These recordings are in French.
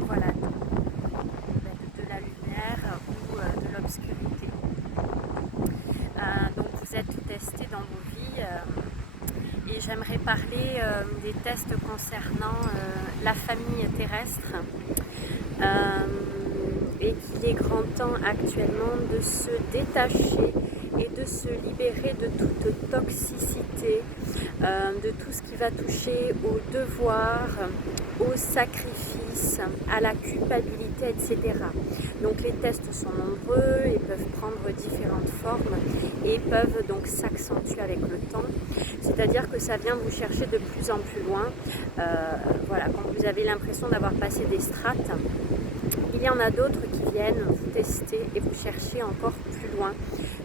voilà, de la lumière ou de l'obscurité. Donc vous êtes testé dans vos vies et j'aimerais parler des tests concernant la famille terrestre et qu'il est grand temps actuellement de se détacher et de se libérer de toute toxicité, de tout ce qui va toucher au devoir, au sacrifice, à la culpabilité, etc. Donc les tests sont nombreux et peuvent prendre différentes formes et peuvent donc s'accentuer avec le temps. C'est-à-dire que ça vient vous chercher de plus en plus loin. Voilà, quand vous avez l'impression d'avoir passé des strates, il y en a d'autres qui viennent vous tester et vous chercher encore plus loin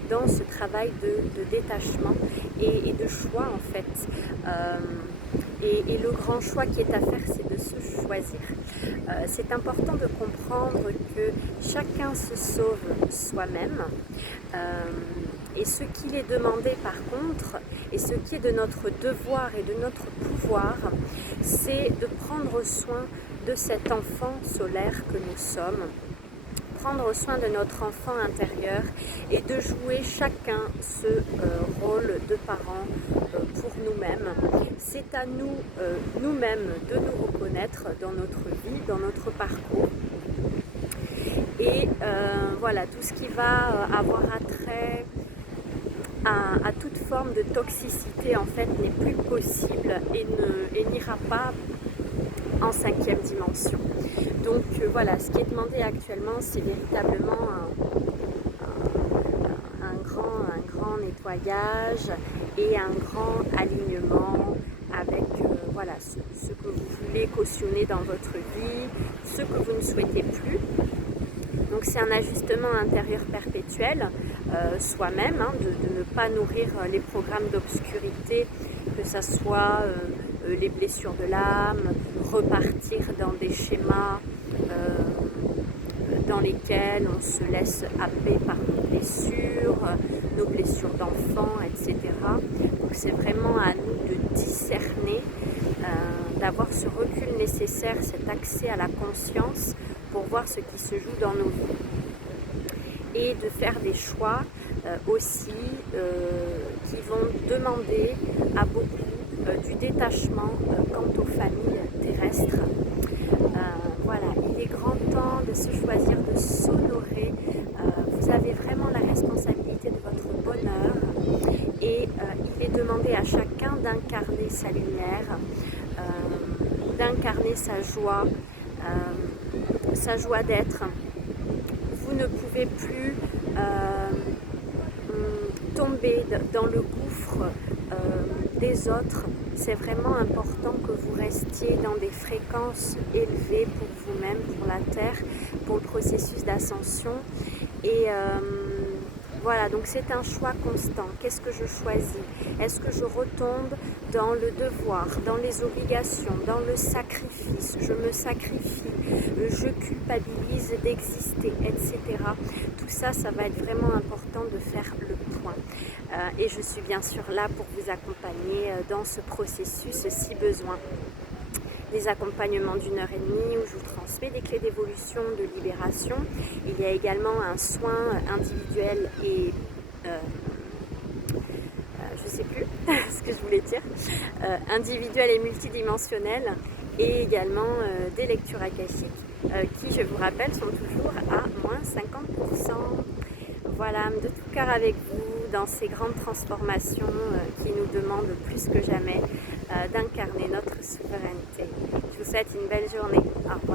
dans ce travail de détachement et de choix en fait. Et le grand choix qui est à faire, c'est de se choisir. C'est important de comprendre que chacun se sauve soi-même. Et ce qu'il est demandé par contre, et ce qui est de notre devoir et de notre pouvoir, c'est de prendre soin de cet enfant solaire que nous sommes, prendre soin de notre enfant intérieur et de jouer chacun ce rôle de parent pour nous-mêmes. C'est à nous, nous-mêmes, de nous reconnaître dans notre vie, dans notre parcours. Et voilà, tout ce qui va avoir attrait à toute forme de toxicité en fait n'est plus possible et n'ira pas en 5e dimension. Donc voilà, ce qui est demandé actuellement, c'est véritablement un grand nettoyage et un grand alignement avec voilà, ce que vous voulez cautionner dans votre vie, ce que vous ne souhaitez plus. Donc c'est un ajustement intérieur perpétuel, soi-même, hein, de ne pas nourrir les programmes d'obscurité, que ce soit les blessures de l'âme, repartir dans des schémas dans lesquels on se laisse happer par nos blessures d'enfant, etc. Donc c'est vraiment à nous de discerner, d'avoir ce recul nécessaire, cet accès à la conscience pour voir ce qui se joue dans nos vies. Et de faire des choix aussi qui vont demander à beaucoup du détachement quant aux familles terrestres. Voilà, il est grand temps de se choisir, de s'honorer. Vous avez vraiment la responsabilité de votre bonheur et il est demandé à chacun d'incarner sa lumière, d'incarner sa joie d'être. Vous ne pouvez plus tomber dans le gouffre des autres. C'est vraiment important que vous restiez dans des fréquences élevées pour vous-même, pour la Terre, pour le processus d'ascension. Et voilà, donc c'est un choix constant. Qu'est-ce que je choisis? Est-ce que je retombe dans le devoir, dans les obligations, dans le sacrifice? Je me sacrifie, je culpabilise d'exister, etc. Tout ça, ça va être vraiment important de faire le point. Et je suis bien sûr là pour vous accompagner dans ce processus si besoin. Des accompagnements d'1h30 où je vous transmets des clés d'évolution, de libération. Il y a également un soin individuel et je ne sais plus ce que je voulais dire, individuel et multidimensionnel, et également des lectures akashiques qui, je vous rappelle, sont toujours à moins 50%. Voilà, de tout cœur avec vous dans ces grandes transformations qui nous demandent plus que jamais d'incarner notre souveraineté. Je vous souhaite une belle journée. Au revoir.